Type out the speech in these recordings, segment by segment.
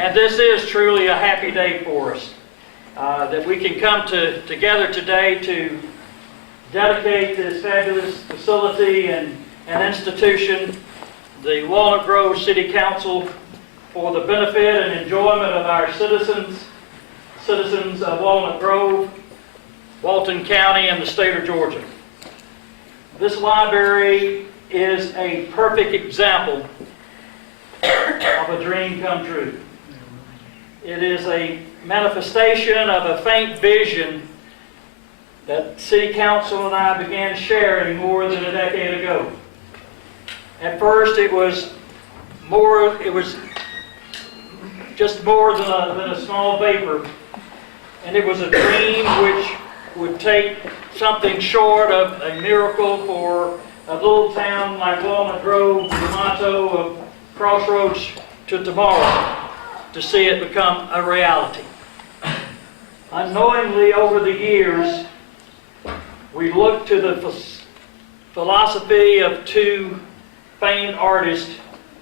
And this is truly a happy day for us, that we can come together today to dedicate this fabulous facility and institution, the Walnut Grove City Council, for the benefit and enjoyment of our citizens of Walnut Grove, Walton County, and the state of Georgia. This library is a perfect example of a dream come true. It is a manifestation of a faint vision that City Council and I began sharing more than a decade ago. At first, it was just more than a small vapor, and it was a dream which would take something short of a miracle for a little town like Walnut Grove, the motto of Crossroads to tomorrow, to see it become a reality. Unknowingly, over the years, we looked to the philosophy of two famed artists,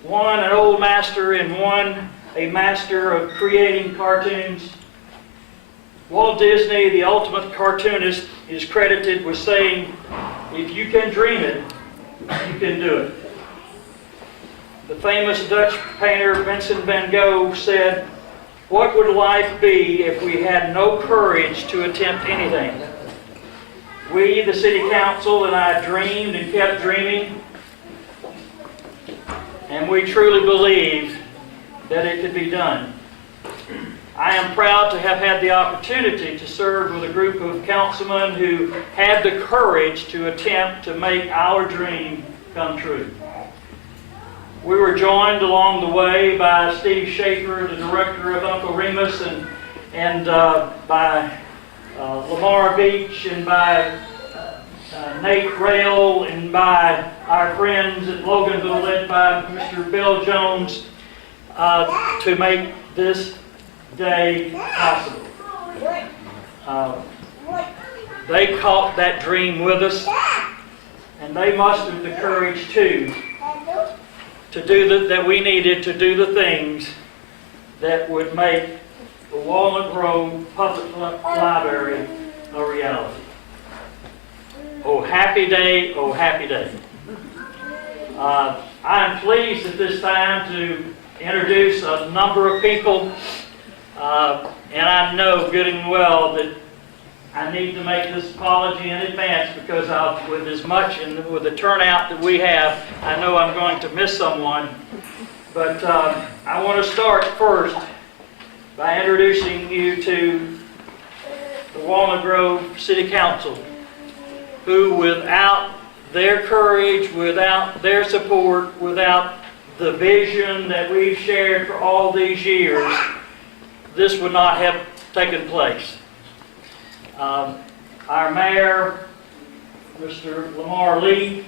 one an old master and one a master of creating cartoons. Walt Disney, the ultimate cartoonist, is credited with saying, "If you can dream it, you can do it." The famous Dutch painter Vincent van Gogh said, "What would life be if we had no courage to attempt anything?" We, the City Council, and I dreamed and kept dreaming, and we truly believed that it could be done. I am proud to have had the opportunity to serve with a group of councilmen who had the courage to attempt to make our dream come true. We were joined along the way by Steve Schaefer, the director of Uncle Remus, and by Lamar Beach, and by Nate Rail, and by our friends at Loganville, led by Mr. Bill Jones, to make this day possible. They caught that dream with us, and they mustered the courage too to do that we needed to do the things that would make the Walnut Grove Public Library a reality. Oh, happy day, oh, happy day. I am pleased at this time to introduce a number of people, and I know good and well that I need to make this apology in advance because with as much and with the turnout that we have, I know I'm going to miss someone. But I want to start first by introducing you to the Walnut Grove City Council, who without their courage, without their support, without the vision that we've shared for all these years, this would not have taken place. Our mayor, Mr. Lamar Lee,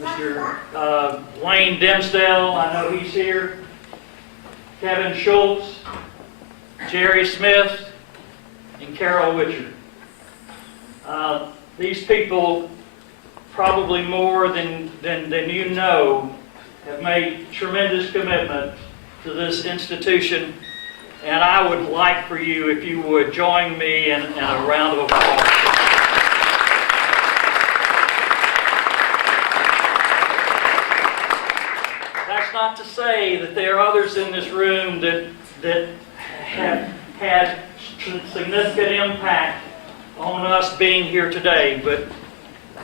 Mr. Wayne Dimsdale, I know he's here, Kevin Schultz, Jerry Smith, and Carol Witcher. These people, probably more than you know, have made tremendous commitment to this institution, and I would like for you, if you would, join me in a round of applause. That's not to say that there are others in this room that have had significant impact on us being here today, but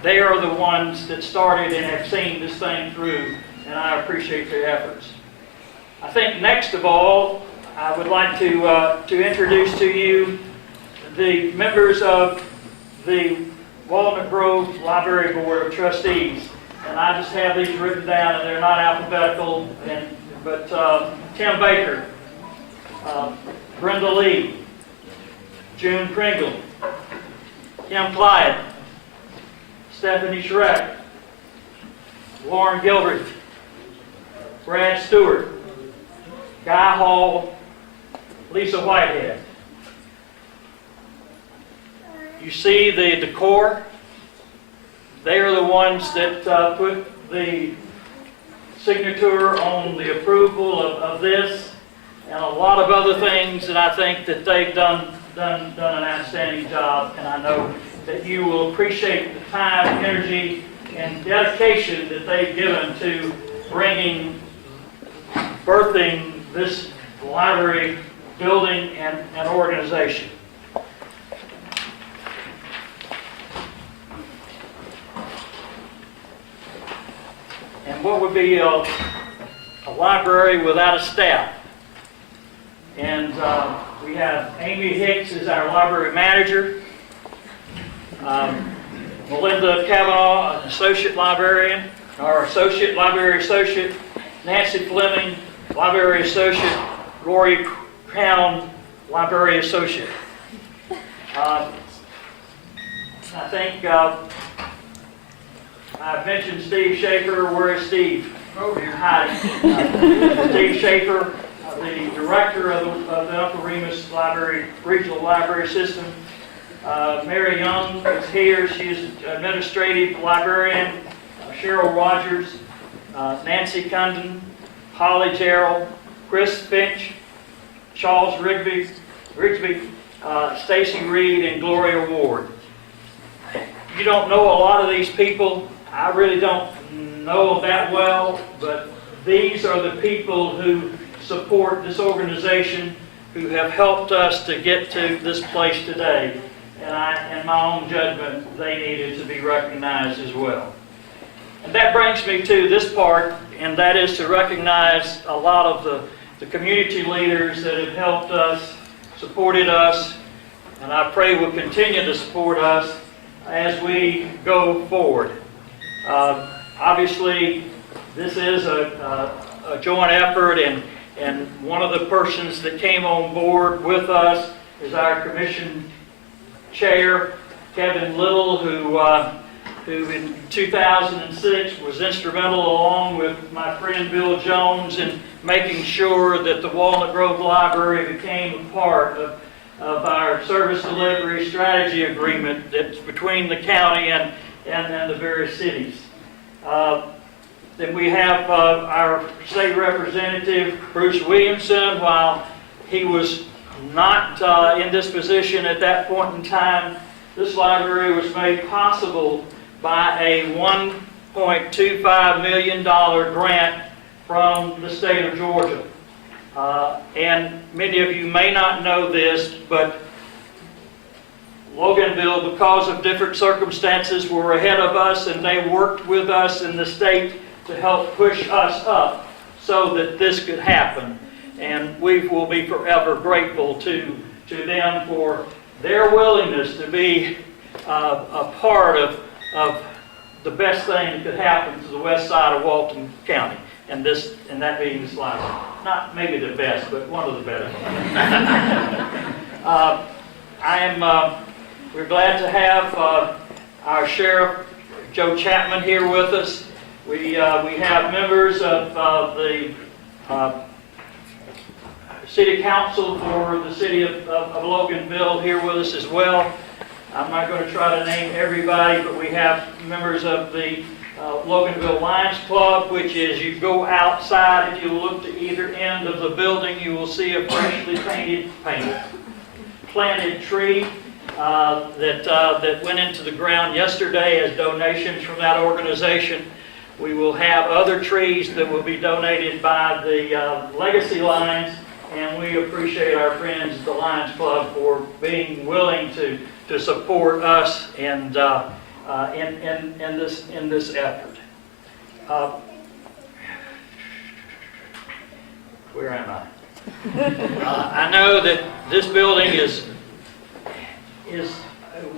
they are the ones that started and have seen this thing through, and I appreciate their efforts. I think next of all, I would like to introduce to you the members of the Walnut Grove Library Board of Trustees. And I just have these written down, and they're not alphabetical, but Tim Baker, Brenda Lee, June Pringle, Kim Clyde, Stephanie Shrek, Lauren Gilbert, Brad Stewart, Guy Hall, Lisa Whitehead. You see the decor? They are the ones that put the signature on the approval of this, and a lot of other things, and I think that they've done an outstanding job, and I know that you will appreciate the time, energy, and dedication that they've given to birthing this library building and organization. And what would be a library without a staff? And we have Amy Hicks as our library manager, Melinda Cavanaugh, an associate librarian, our associate library associate, Nancy Fleming, library associate, Lori Crown, library associate. I think I've mentioned Steve Schaefer. Where is Steve? Over here hiding. Steve Schaefer, the director of the Upper Remus Library, Regional Library System. Mary Young is here. She is administrative librarian. Cheryl Rogers, Nancy Condon, Holly Gerald, Chris Finch, Charles Rigsby, Stacy Reed, and Gloria Ward. You don't know a lot of these people. I really don't know them that well, but these are the people who support this organization, who have helped us to get to this place today. And in my own judgment, they needed to be recognized as well. And that brings me to this part, and that is to recognize a lot of the community leaders that have helped us, supported us, and I pray will continue to support us as we go forward. Obviously, this is a joint effort, and one of the persons that came on board with us is our commission chair, Kevin Little, who in 2006 was instrumental, along with my friend Bill Jones, in making sure that the Walnut Grove Library became a part of our service delivery strategy agreement that's between the county and the various cities. Then we have our state representative, Bruce Williamson. While he was not in this position at that point in time, this library was made possible by a $1.25 million grant from the state of Georgia. And many of you may not know this, but Loganville, because of different circumstances, were ahead of us, and they worked with us in the state to help push us up so that this could happen. And we will be forever grateful to them for their willingness to be a part of the best thing that could happen to the west side of Walton County, and that being this library. Not maybe the best, but one of the better. We're glad to have our Sheriff Joe Chapman here with us. We have members of the City Council for the City of Loganville here with us as well. I'm not going to try to name everybody, but we have members of the Loganville Lions Club, which is, you go outside, if you look to either end of the building, you will see a freshly planted tree that went into the ground yesterday as donations from that organization. We will have other trees that will be donated by the Legacy Lions, and we appreciate our friends at the Lions Club for being willing to support us and in this effort. Where am I? I know that this building is a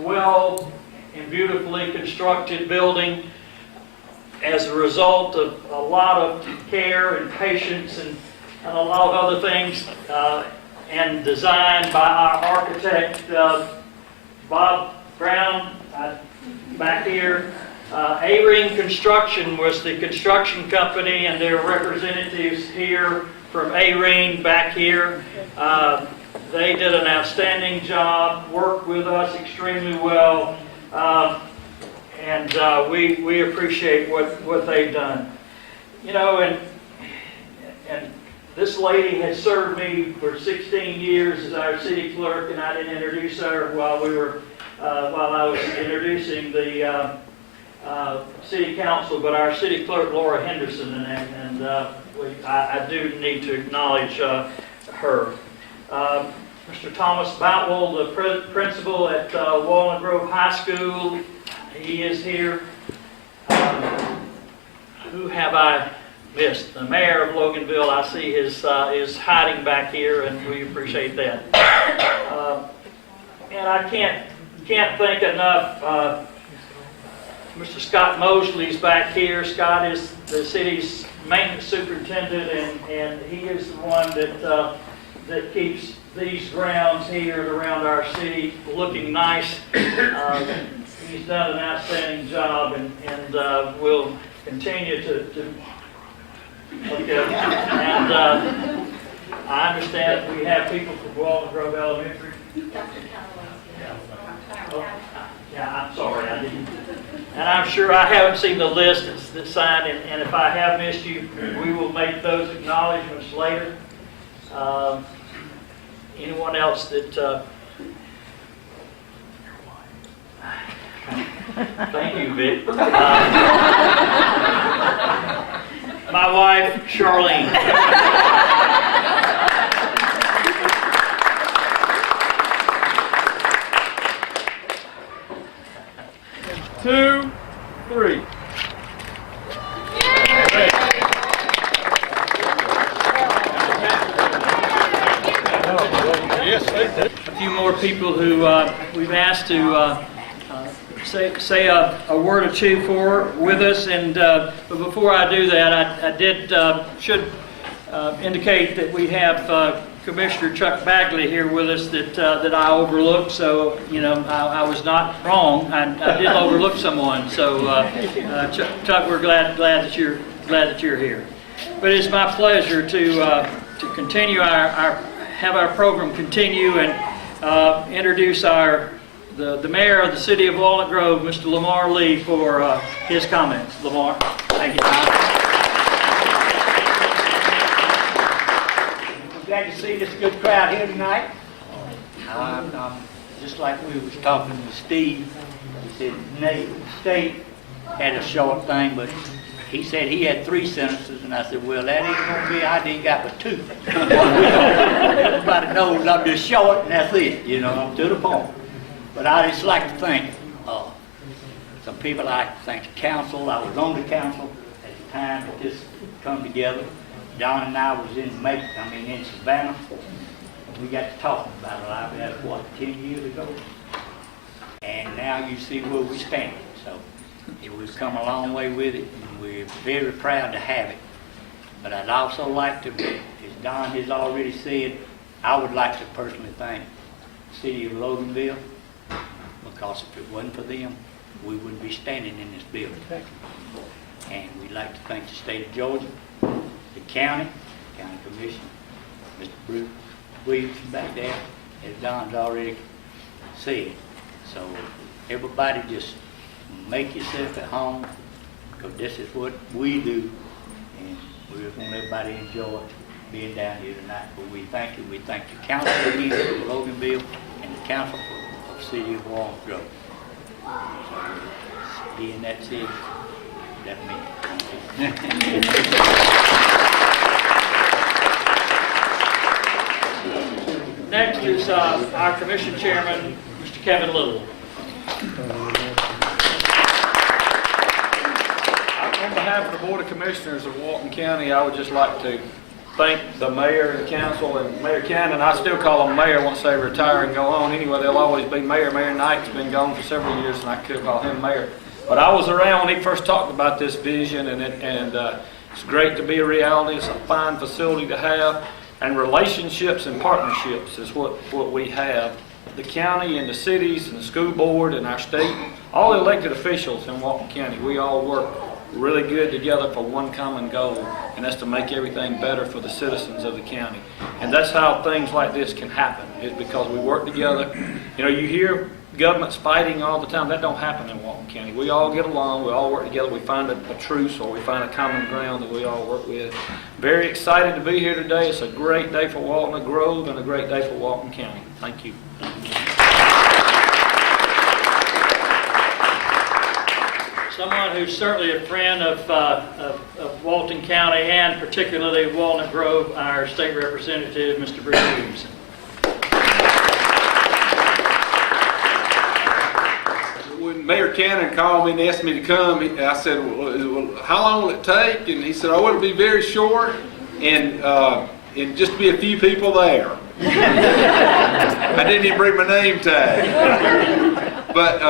well and beautifully constructed building as a result of a lot of care and patience and a lot of other things, and designed by our architect, Bob Brown, back here. A-Ring Construction was the construction company, and their representatives here from A-Ring back here. They did an outstanding job, worked with us extremely well, and we appreciate what they've done. You know, and This lady has served me for 16 years as our city clerk, and I didn't introduce her while I was introducing the city council, but our city clerk, Laura Henderson, and I do need to acknowledge her. Mr. Thomas Boutwell, the principal at Walnut Grove High School, he is here. Who have I missed? The mayor of Loganville, I see is hiding back here, and we appreciate that. And I can't thank enough. Mr. Scott Mosley's back here. Scott is the city's maintenance superintendent, and he is the one that keeps these grounds here around our city looking nice. He's done an outstanding job, and will continue to okay. And I understand we have people from Walnut Grove Elementary. Oh, yeah, I'm sorry, I didn't. And I'm sure I haven't seen the list that's signed, and if I have missed you, we will make those acknowledgments later. Anyone else that... Thank you, Vic. My wife, Charlene. 2, 3. A few more people who we've asked to say a word or two with us, and but before I do that, I should indicate that we have Commissioner Chuck Bagley here with us that I overlooked. So I was not wrong. I did overlook someone. So Chuck, we're glad that you're here. But it's my pleasure to continue have our program continue and introduce the mayor of the city of Walnut Grove, Mr. Lamar Lee, for his comments. Lamar, thank you. I'm glad to see this good crowd here tonight. Just like we was talking with Steve, he said Nate State had a short thing, but he said he had 3 sentences, and I said, well, that ain't gonna be, I ain't got but 2. Everybody knows I'm just short, and that's it, I'm to the point. But I just like to thank some people. I like to thank the council. I was on the council at the time that this come together. Don and I was in Savannah. We got to talking about it. I was 10 years ago. And now you see where we stand. So we've come a long way with it, and we're very proud to have it. But I'd also like to, as Don has already said, I would like to personally thank the city of Loganville, because if it wasn't for them, we wouldn't be standing in this building. And we'd like to thank the state of Georgia, the county commission, Mr. Bruce Williamson back there, as Don's already said. So everybody just make yourself at home, because this is what we do, and we just want everybody to enjoy being down here tonight. But we thank you. We thank the council again for Loganville and the council for the city of Walnut Grove. Being that said, that means. Next is our commission chairman, Mr. Kevin Little. On behalf of the Board of Commissioners of Walton County, I would just like to thank the mayor and council and Mayor Cannon. I still call him mayor once they retire and go on. Anyway, they'll always be mayor. Mayor Knight's been gone for several years, and I could call him mayor. But I was around when he first talked about this vision, and it's great to be a reality. It's a fine facility to have, and relationships and partnerships is what we have. The county and the cities and the school board and our state, all elected officials in Walton County, we all work really good together for one common goal, and that's to make everything better for the citizens of the county. And that's how things like this can happen, is because we work together. You hear government's fighting all the time. That don't happen in Walton County. We all get along, we all work together, we find a truce or we find a common ground that we all work with. Very excited to be here today. It's a great day for Walnut Grove and a great day for Walton County. Thank you. Someone who's certainly a friend of Walton County and particularly Walnut Grove, our state representative, Mr. Bruce Williamson. When Mayor Cannon called me and asked me to come, I said, well, how long will it take? And he said, oh, it'll be very short and just be a few people there. I didn't even bring my name tag. But,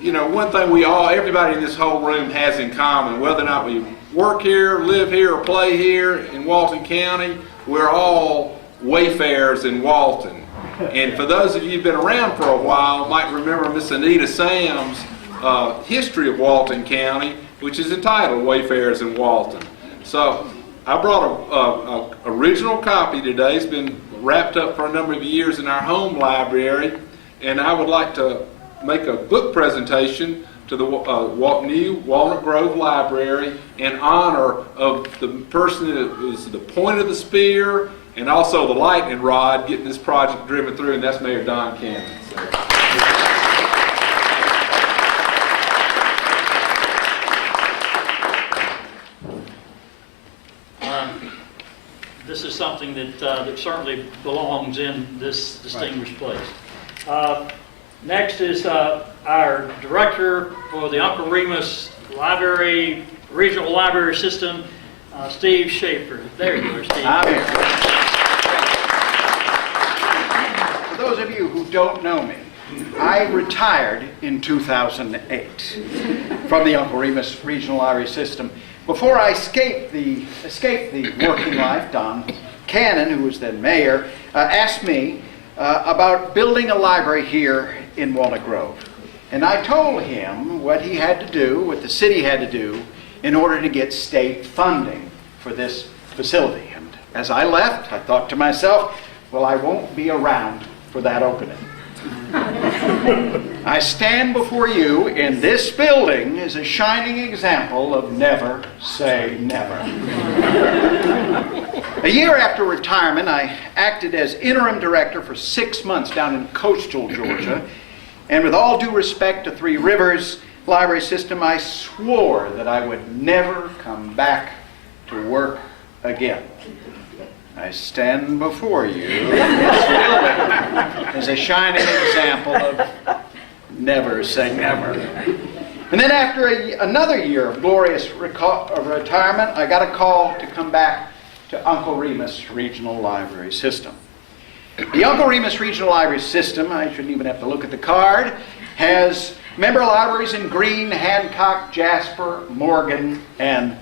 you know, one thing everybody in this whole room has in common, whether or not we work here, live here, or play here in Walton County, we're all wayfarers in Walton. And for those of you who've been around for a while, might remember Miss Anita Sam's history of Walton County, which is entitled Wayfarers in Walton. So I brought a original copy today. It's been wrapped up for a number of years in our home library, and I would like to make a book presentation to the new Walnut Grove Library in honor of the person that was the point of the spear and also the lightning rod getting this project driven through, and that's Mayor Don Cannon. This is something that certainly belongs in this distinguished place. Next is our director for the Uncle Remus Library, Regional Library System, Steve Schaefer. There you are, Steve. I'm here. For those of you who don't know me, I retired in 2008 from the Uncle Remus Regional Library System. Before I escaped the working life, Don Cannon, who was then mayor, asked me about building a library here in Walnut Grove. And I told him what he had to do, what the city had to do, in order to get state funding for this facility. And as I left, I thought to myself, well, I won't be around for that opening. I stand before you in this building as a shining example of never say never. A year after retirement, I acted as interim director for 6 months down in coastal Georgia. And with all due respect to Three Rivers Library System, I swore that I would never come back to work again. I stand before you in this building as a shining example of never say never. And then after another year of glorious retirement, I got a call to come back to Uncle Remus Regional Library System. The Uncle Remus Regional Library System, I shouldn't even have to look at the card, has member libraries in Greene, Hancock, Jasper, Morgan, and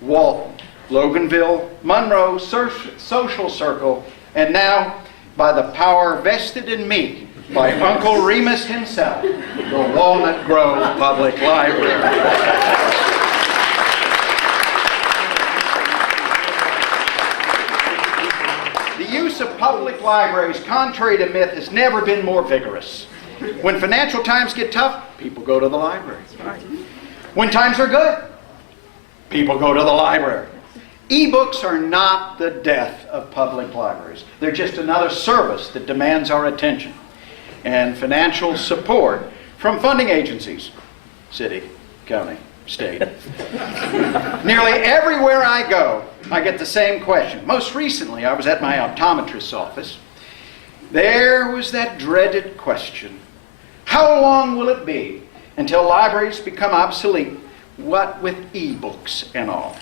Walton, Loganville, Monroe, Social Circle, and now, by the power vested in me by Uncle Remus himself, the Walnut Grove Public Library. The use of public libraries, contrary to myth, has never been more vigorous. When financial times get tough, people go to the library. When times are good, people go to the library. E-books are not the death of public libraries. They're just another service that demands our attention and financial support from funding agencies, city, county, state. Nearly everywhere I go, I get the same question. Most recently, I was at my optometrist's office. There was that dreaded question: how long will it be until libraries become obsolete, what with e-books and all?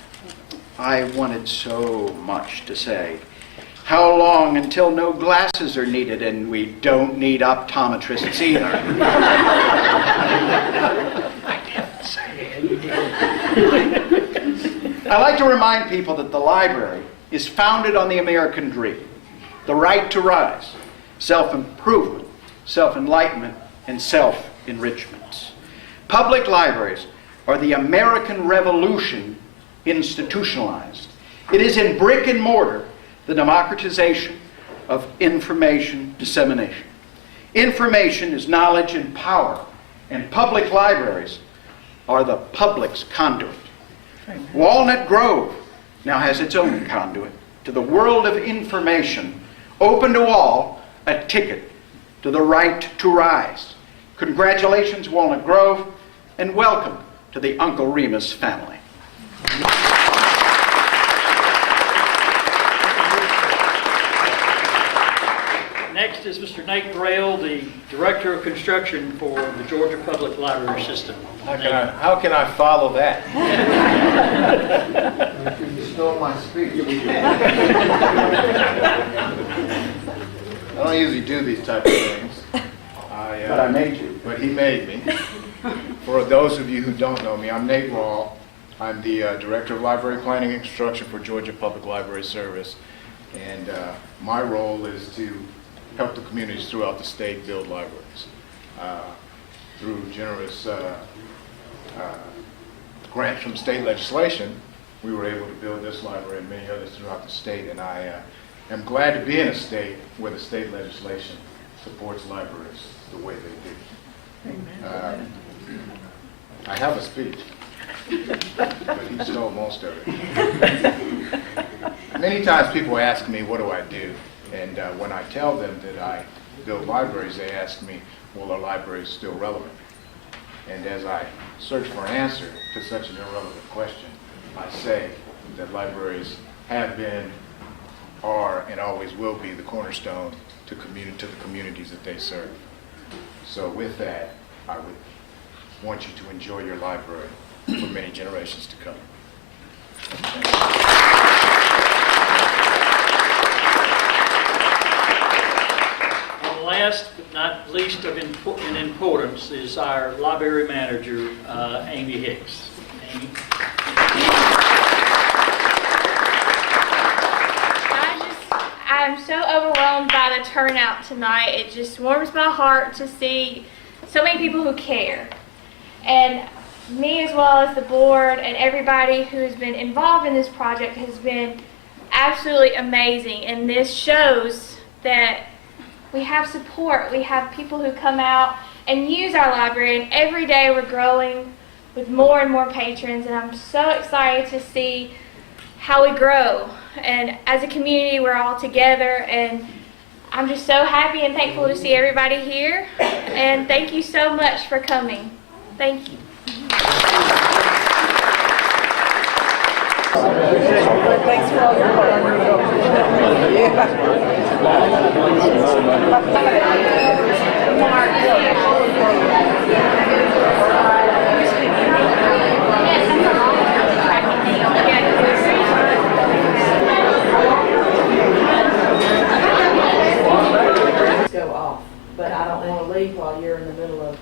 I wanted so much to say. How long until no glasses are needed and we don't need optometrists either? I didn't say it. I like to remind people that the library is founded on the American dream, the right to rise, self-improvement, self-enlightenment, and self-enrichment. Public libraries are the American Revolution institutionalized. It is in brick and mortar the democratization of information dissemination. Information is knowledge and power, and public libraries are the public's conduit. Walnut Grove now has its own conduit to the world of information, open to all, a ticket to the right to rise. Congratulations, Walnut Grove, and welcome to the Uncle Remus family. Next is Mr. Nate Braille, the Director of Construction for the Georgia Public Library System. How can I follow that? You stole my speech. I don't usually do these type of things. But I made you. But he made me. For those of you who don't know me, I'm Nate Wall. I'm the Director of Library Planning and Construction for Georgia Public Library Service. And my role is to help the communities throughout the state build libraries. Through generous grants from state legislation, we were able to build this library and many others throughout the state. And I am glad to be in a state where the state legislation supports libraries the way they do. I have a speech, but he stole most of it. Many times people ask me, what do I do? And when I tell them that I build libraries, they ask me, well, are libraries still relevant? And as I search for an answer to such an irrelevant question, I say that libraries have been, are, and always will be the cornerstone to the communities that they serve. So with that, I would want you to enjoy your library for many generations to come. And last but not least in importance is our library manager, Amy Hicks. Amy. I'm so overwhelmed by the turnout tonight. It just warms my heart to see so many people who care. And me, as well as the board and everybody who has been involved in this project, has been absolutely amazing. And this shows that we have support. We have people who come out and use our library, and every day we're growing with more and more patrons, and I'm so excited to see how we grow. And as a community, we're all together, and I'm just so happy and thankful to see everybody here. And thank you so much for coming. Thank you. Thanks for all your go off, but I don't want to leave while you're in the middle of